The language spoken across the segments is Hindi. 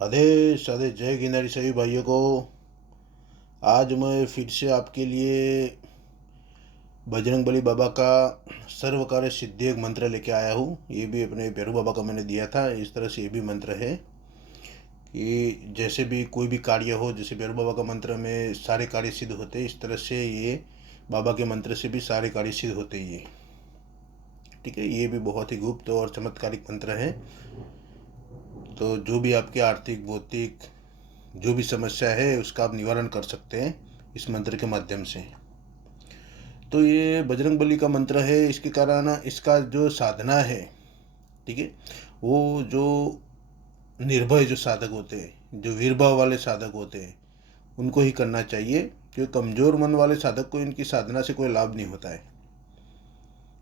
आदेश आदेश। जय गिरनारी सभी भाइयों को। आज मैं फिर से आपके लिए बजरंगबली बाबा का सर्वकार्य सिद्धि एक मंत्र लेके आया हूँ। ये भी अपने भैरू बाबा का मैंने दिया था। इस तरह से ये भी मंत्र है कि जैसे भी कोई भी कार्य हो, जैसे भैरू बाबा का मंत्र में सारे कार्य सिद्ध होते हैं, इस तरह से ये बाबा के मंत्र से भी सारे कार्य सिद्ध होते हैं ये। ठीक है, ये भी बहुत ही गुप्त और चमत्कारिक मंत्र है। तो जो भी आपके आर्थिक भौतिक जो भी समस्या है उसका आप निवारण कर सकते हैं इस मंत्र के माध्यम से। तो ये बजरंगबली का मंत्र है। इसके कारण इसका जो साधना है, ठीक है, वो जो निर्भय जो साधक होते हैं, जो वीरभाव वाले साधक होते हैं, उनको ही करना चाहिए। क्योंकि कमज़ोर मन वाले साधक को इनकी साधना से कोई लाभ नहीं होता है।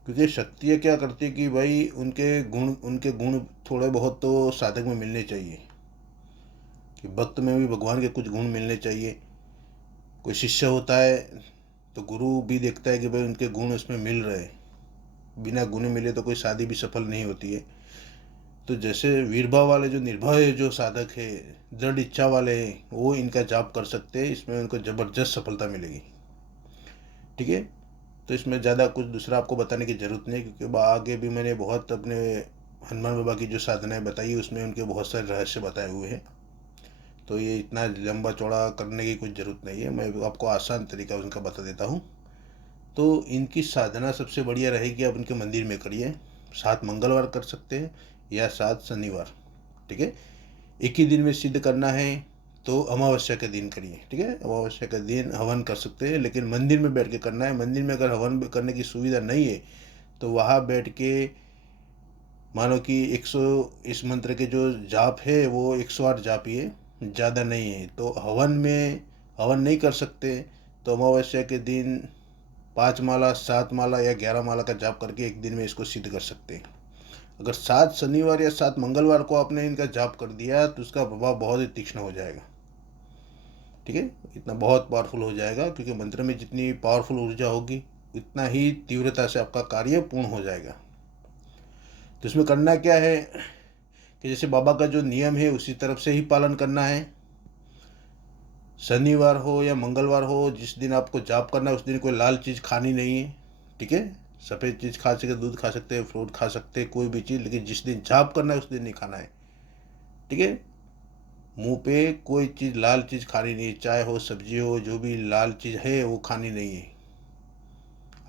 क्योंकि शक्तियाँ क्या करती है कि भाई उनके गुण थोड़े बहुत तो साधक में मिलने चाहिए, कि भक्त में भी भगवान के कुछ गुण मिलने चाहिए। कोई शिष्य होता है तो गुरु भी देखता है कि भाई उनके गुण उसमें मिल रहे हैं। बिना गुण मिले तो कोई शादी भी सफल नहीं होती है। तो जैसे वीरभाव वाले जो निर्भय जो साधक है, दृढ़ इच्छा वाले हैं, वो इनका जाप कर सकते हैं। इसमें उनको ज़बरदस्त सफलता मिलेगी। ठीक है, तो इसमें ज़्यादा कुछ दूसरा आपको बताने की ज़रूरत नहीं, क्योंकि आगे भी मैंने बहुत अपने हनुमान बाबा की जो साधनाएँ बताई उसमें उनके बहुत सारे रहस्य बताए हुए हैं। तो ये इतना लंबा चौड़ा करने की कुछ ज़रूरत नहीं है। मैं आपको आसान तरीका उनका बता देता हूँ। तो इनकी साधना सबसे बढ़िया रहेगी, आप इनके मंदिर में करिए। 7 मंगलवार कर सकते हैं या 7 शनिवार। ठीक है, एक ही दिन में सिद्ध करना है तो अमावस्या के दिन करिए। ठीक है, अमावस्या के दिन हवन कर सकते हैं, लेकिन मंदिर में बैठ के करना है। मंदिर में अगर हवन करने की सुविधा नहीं है तो वहाँ बैठ के मानो कि 100 इस मंत्र के जो जाप है वो 108 जाप ही है, ज़्यादा नहीं है। तो हवन नहीं कर सकते तो अमावस्या के दिन 5 माला 7 माला या 11 माला का जाप करके एक दिन में इसको सिद्ध कर सकते हैं। अगर 7 शनिवार या 7 मंगलवार को आपने इनका जाप कर दिया तो उसका प्रभाव बहुत ही तीक्ष्ण हो जाएगा। ठीक है, इतना बहुत पावरफुल हो जाएगा, क्योंकि मंत्र में जितनी पावरफुल ऊर्जा होगी उतना ही तीव्रता से आपका कार्य पूर्ण हो जाएगा। तो इसमें करना क्या है कि जैसे बाबा का जो नियम है उसी तरफ से ही पालन करना है। शनिवार हो या मंगलवार हो, जिस दिन आपको जाप करना है उस दिन कोई लाल चीज़ खानी नहीं है। ठीक है, सफ़ेद चीज़ खा सकते, दूध खा सकते हैं, फ्रूट खा सकते हैं, कोई भी चीज़, लेकिन जिस दिन जाप करना है उस दिन नहीं खाना है। ठीक है, मुंह पे कोई चीज़ लाल चीज़ खानी नहीं है, चाय हो सब्जी हो, जो भी लाल चीज़ है वो खानी नहीं है।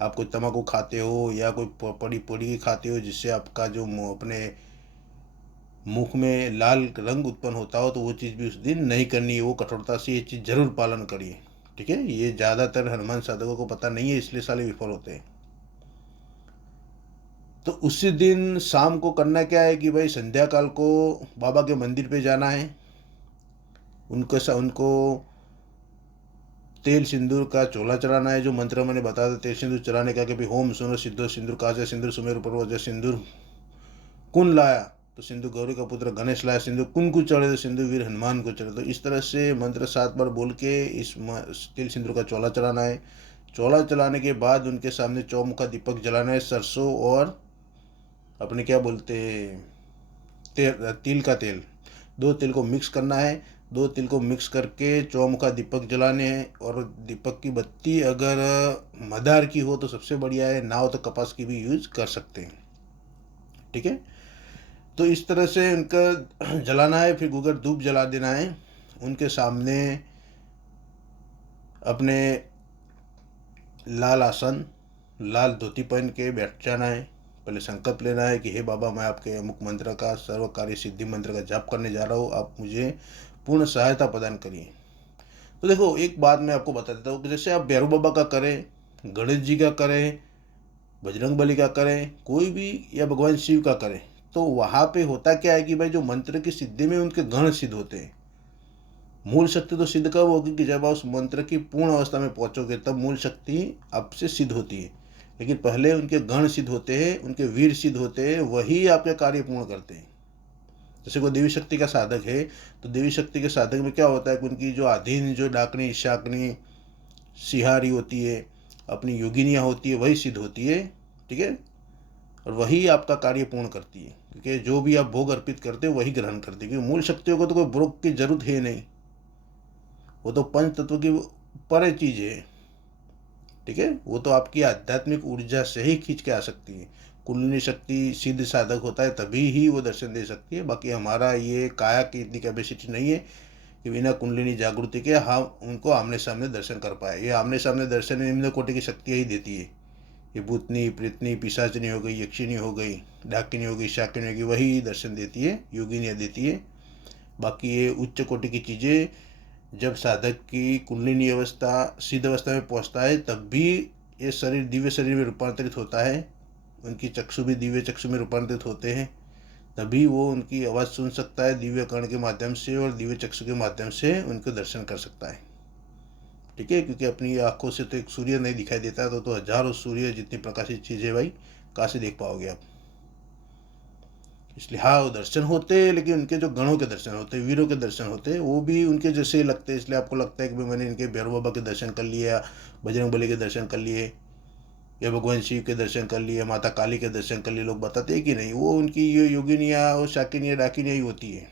आप कोई तम्बाकू खाते हो या कोई पड़ी पड़ी खाते हो जिससे आपका जो अपने मुख में लाल रंग उत्पन्न होता हो, तो वो चीज़ भी उस दिन नहीं करनी है। वो कठोरता से ये चीज़ जरूर पालन करिए। ठीक है, ये ज़्यादातर हनुमान साधकों को पता नहीं है, इसलिए साले विफल होते हैं। तो उसी दिन शाम को करना क्या है कि भाई संध्या काल को बाबा के मंदिर पे जाना है। उनको तेल सिंदूर का चोला चढ़ाना है, जो मंत्र मैंने बताया था तेल सिंदूर चढ़ाने का, कि भाई होम सुनो सिद्धो सिंदूर काजा सिंदूर सुमेर पर्वत सिंदूर कुन लाया तो सिंधु गौरी का पुत्र गणेश लाया, सिंधु कुन को चढ़े तो सिंधु वीर हनुमान को चढ़े। तो इस तरह से मंत्र 7 बार बोल के इस तिल सिंदूर का चौला चढ़ाना है। चौला चलाने के बाद उनके सामने चौमुखा दीपक जलाना है। सरसों और अपने क्या बोलते हैं तिल का तेल, 2 तिल को मिक्स करना है। 2 तिल को मिक्स करके चौमुखा दीपक जलाने हैं। और दीपक की बत्ती अगर मदार की हो तो सबसे बढ़िया है, ना हो तो कपास की भी यूज कर सकते हैं। ठीक है, तो इस तरह से उनका जलाना है। फिर गुगर धूप जला देना है। उनके सामने अपने लाल आसन, लाल धोती पहन के बैठ जाना है। पहले संकल्प लेना है कि हे बाबा, मैं आपके अमुक मंत्र का सर्वकारी सिद्धि मंत्र का जाप करने जा रहा हूँ, आप मुझे पूर्ण सहायता प्रदान करिए। तो देखो, एक बात मैं आपको बता देता हूँ कि जैसे आप भैरव बाबा का करें, गणेश जी का करें, बजरंग बली का करें, कोई भी, या भगवान शिव का करें, तो वहाँ पे होता क्या है कि भाई जो मंत्र की सिद्धि में उनके गण सिद्ध होते हैं। मूल शक्ति तो सिद्ध कब होगी कि जब आप उस मंत्र की पूर्ण अवस्था में पहुंचोगे, तब मूल शक्ति आपसे सिद्ध होती है। लेकिन पहले उनके गण सिद्ध होते हैं, उनके वीर सिद्ध होते हैं, वही आपके कार्य पूर्ण करते हैं। जैसे कोई देवी शक्ति का साधक है, तो देवी शक्ति के साधक में क्या होता है कि उनकी जो अधीन जो डाकनी शाकनी सिहारी होती है, अपनी योगिनियाँ होती है, वही सिद्ध होती है। ठीक है, और वही आपका कार्य पूर्ण करती है। क्योंकि जो भी आप भोग अर्पित करते हो वही ग्रहण करते, क्योंकि मूल शक्तियों को तो कोई भोग की जरूरत है नहीं, वो तो पंच तत्व की परे चीज है। ठीक है, वो तो आपकी आध्यात्मिक ऊर्जा से ही खींच के आ सकती है। कुंडलिनी शक्ति सिद्ध साधक होता है तभी ही वो दर्शन दे सकती है। बाकी हमारा ये काया की इतनी कैपेसिटी नहीं है कि बिना कुंडलिनी जागृति के हम उनको आमने सामने दर्शन कर पाए। ये आमने सामने दर्शन निम्न कोटि की शक्तियाँ ही देती है। ये भूतनी, प्रेतनी, पिशाचनी हो गई, यक्षिणी हो गई, डाकिनी हो गई, शाकिनी हो गई, वही दर्शन देती है, योगिनियाँ देती है। बाकी ये उच्च कोटि की चीज़ें जब साधक की कुंडलिनी अवस्था सिद्ध अवस्था में पहुंचता है तब भी ये शरीर दिव्य शरीर में रूपांतरित होता है। उनकी चक्षु भी दिव्य चक्षु में रूपांतरित होते हैं, तभी वो उनकी आवाज़ सुन सकता है दिव्य कर्ण के माध्यम से और दिव्य चक्षु के माध्यम से उनको दर्शन कर सकता है। ठीक है, क्योंकि अपनी आंखों से तो एक सूर्य नहीं दिखाई देता, तो हजारों सूर्य जितनी प्रकाशित चीज़ें भाई कहाँ से देख पाओगे आप। इसलिए हाँ, वो दर्शन होते हैं, लेकिन उनके जो गणों के दर्शन होते हैं, वीरों के दर्शन होते हैं, वो भी उनके जैसे ही लगते हैं। इसलिए आपको लगता है कि भाई मैंने इनके भैरव बाबा के दर्शन कर लिए, या बजरंग बली के दर्शन कर लिए, या भगवान शिव के दर्शन कर लिए, माता काली के दर्शन कर लिए। लोग बताते हैं कि नहीं, वो उनकी ये योगिनियाँ और शाकिनियाँ डाकिनियाँ ही होती है।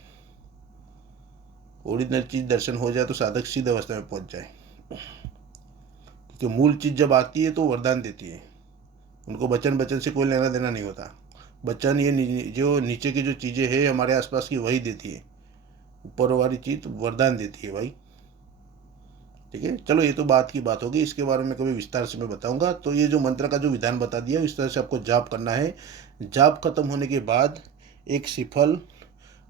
ओरिजिनल चीज़ दर्शन हो जाए तो साधक सिद्ध अवस्था में पहुँच जाए, क्योंकि मूल चीज़ जब आती है तो वरदान देती है। उनको बचन बचन से कोई लेना देना नहीं होता। बचन ये जो नीचे की जो चीज़ें हैं हमारे आसपास की वही देती है, ऊपर वाली चीज़ वरदान देती है भाई। ठीक है, चलो ये तो बात की बात होगी, इसके बारे में कभी विस्तार से मैं बताऊंगा। तो ये जो मंत्र का जो विधान बता दिया इस तरह से आपको जाप करना है। जाप खत्म होने के बाद एक श्रीफल,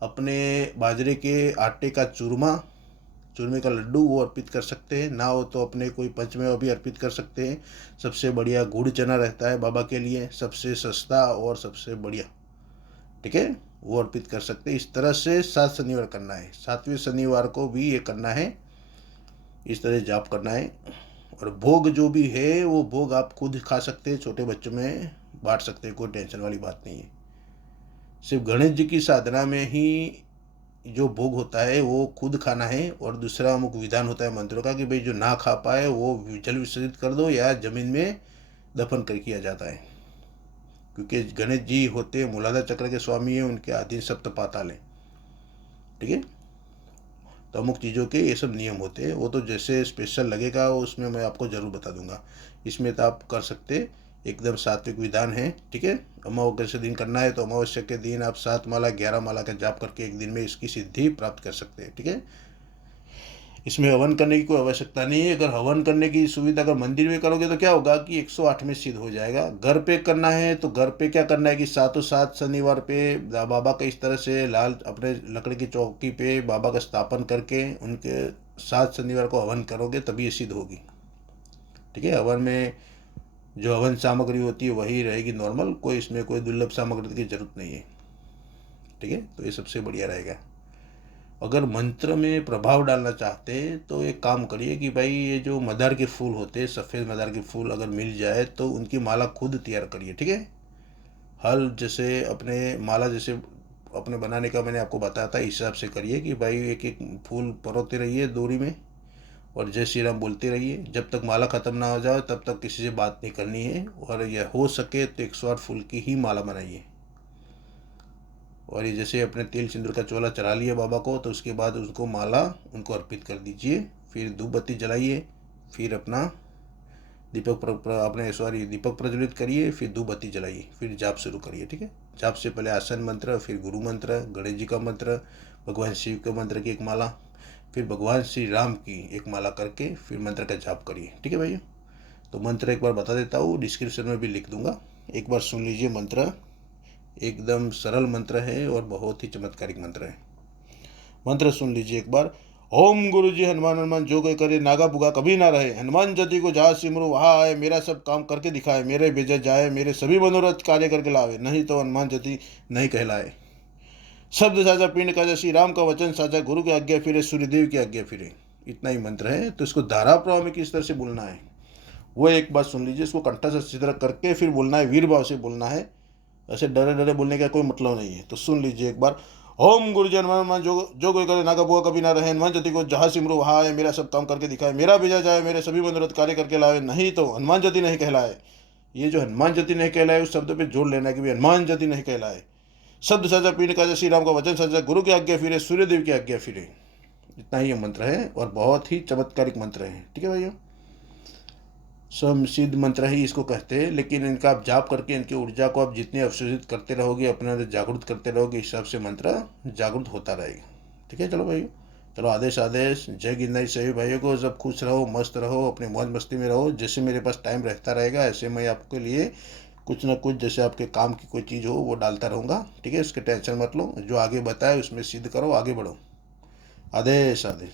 अपने बाजरे के आटे का चूरमे का लड्डू वो अर्पित कर सकते हैं, ना हो तो अपने कोई पंचमेवा भी अर्पित कर सकते हैं। सबसे बढ़िया गुड़ चना रहता है बाबा के लिए, सबसे सस्ता और सबसे बढ़िया। ठीक है, वो अर्पित कर सकते हैं। इस तरह से 7 शनिवार करना है, 7वें शनिवार को भी ये करना है, इस तरह जाप करना है। और भोग जो भी है वो भोग आप खुद खा सकते हैं, छोटे बच्चों में बांट सकते हैं, कोई टेंशन वाली बात नहीं है। सिर्फ गणेश जी की साधना में ही जो भोग होता है वो खुद खाना है। और दूसरा अमुक विधान होता है मंत्रों का कि भाई जो ना खा पाए वो जल विसर्जित कर दो या जमीन में दफन कर किया जाता है, क्योंकि गणेश जी होते मूलाधार चक्र के स्वामी हैं, उनके अधीन सप्त पाताल है। ठीक है, तो अमुक चीज़ों के ये सब नियम होते हैं, वो तो जैसे स्पेशल लगेगा उसमें मैं आपको ज़रूर बता दूंगा। इसमें तो आप कर सकते, एकदम सात्विक विधान है। ठीक है, अमावस्या दिन करना है तो अमावस्या के दिन आप 7 माला 11 माला का जाप करके एक दिन में इसकी सिद्धि प्राप्त कर सकते हैं। ठीक है, इसमें हवन करने की कोई आवश्यकता नहीं है। अगर हवन करने की सुविधा अगर मंदिर में करोगे तो क्या होगा कि 108 में सिद्ध हो जाएगा। घर पे करना है तो घर पे क्या करना है कि 7 शनिवार पे बाबा का इस तरह से लाल अपने लकड़ी की चौकी पे बाबा का स्थापन करके उनके 7 शनिवार को हवन करोगे तभी ये सिद्ध होगी। ठीक है, हवन में जो हवन सामग्री होती है वही रहेगी नॉर्मल, कोई इसमें कोई दुर्लभ सामग्री की जरूरत नहीं है। ठीक है, तो ये सबसे बढ़िया रहेगा। अगर मंत्र में प्रभाव डालना चाहते हैं तो एक काम करिए कि भाई ये जो मदार के फूल होते हैं, सफ़ेद मदार के फूल अगर मिल जाए तो उनकी माला खुद तैयार करिए। ठीक है, हल जैसे अपने माला जैसे अपने बनाने का मैंने आपको बताया था, इस हिसाब से करिए कि भाई एक एक फूल परोते रहिए डोरी में और जय श्री राम बोलते रहिए। जब तक माला ख़त्म ना हो जाए तब तक किसी से बात नहीं करनी है। और यह हो सके तो 108 फूल की ही माला बनाइए। और ये जैसे अपने तेल सिंदूर का चोला चढ़ा लिया बाबा को, तो उसके बाद उसको माला उनको अर्पित कर दीजिए। फिर धूप बत्ती जलाइए, फिर अपना दीपक प्रज्वलित करिए, फिर धूप बत्ती जलाइए, फिर जाप शुरू करिए। ठीक है, जाप से पहले आसन मंत्र, फिर गुरु मंत्र, गणेश जी का मंत्र, भगवान शिव के मंत्र की एक माला, फिर भगवान श्री राम की एक माला करके फिर मंत्र का जाप करिए। ठीक है भैया, तो मंत्र एक बार बता देता हूँ, डिस्क्रिप्शन में भी लिख दूंगा, एक बार सुन लीजिए। मंत्र एकदम सरल मंत्र है और बहुत ही चमत्कारिक मंत्र है। मंत्र सुन लीजिए एक बार। ओम गुरु जी हनुमान हनुमान जो गए करे, नागा बुगा कभी ना रहे, हनुमान जति को जहाँ सिमरू वहाँ आए, मेरा सब काम करके दिखाए, मेरे भेजा जाए, मेरे सभी मनोरथ कार्य करके लावे, नहीं तो हनुमान जति नहीं कहलाए। शब्द साझा पिंड का श्री राम का वचन साझा, गुरु की आज्ञा फिरे सूर्यदेव की आज्ञा फिरे। इतना ही मंत्र है। तो इसको धारा प्रवाह में किस तरह से बोलना है वो एक बात सुन लीजिए। इसको कंठा से अच्छी तरह करके फिर बोलना है, वीर भाव से बोलना है, ऐसे डरे डरे बोलने का कोई मतलब नहीं है। तो सुन लीजिए एक बार। ओम गुरु जी हनुमान जो कोई करे, नागा बुआ कभी ना रहे, हनुमान जति को जहाँ सिमरू वहाँ आए, मेरा सब काम करके दिखाए, मेरा भेजा जाए, मेरे सभी मनोरथ कार्य करके लाए, नहीं तो हनुमान जति नहीं कहलाए। ये जो हनुमान जति नहीं कहलाए उस शब्द पे जोड़ लेना है कि हनुमान जति नहीं कहलाए। शब्द साझा पीने का श्री राम का वचन साझा, गुरु की आज्ञा फिरे, सूर्यदेव की आज्ञा फिरे। इतना ही ये मंत्र है और बहुत ही चमत्कारिक मंत्र है। ठीक है भाइयों, स्वयं सिद्ध मंत्र ही इसको कहते हैं, लेकिन इनका आप जाप करके इनकी ऊर्जा को आप जितनी अवशोषित करते रहोगे, अपने अंदर जागृत करते रहोगे, इस हिसाब से मंत्र जागृत होता रहेगा। ठीक है, चलो भाइयों, चलो आदेश आदेश। जय गिरनारी सभी भाइयों को, सब खुश रहो, मस्त रहो, अपनी मौज मस्ती में रहो। जैसे मेरे पास टाइम रहता रहेगा ऐसे मैं आपके लिए कुछ ना कुछ, जैसे आपके काम की कोई चीज़ हो वो डालता रहूँगा। ठीक है, इसके टेंशन मत लो, जो आगे बताए उसमें सिद्ध करो, आगे बढ़ो। आदेश आदेश।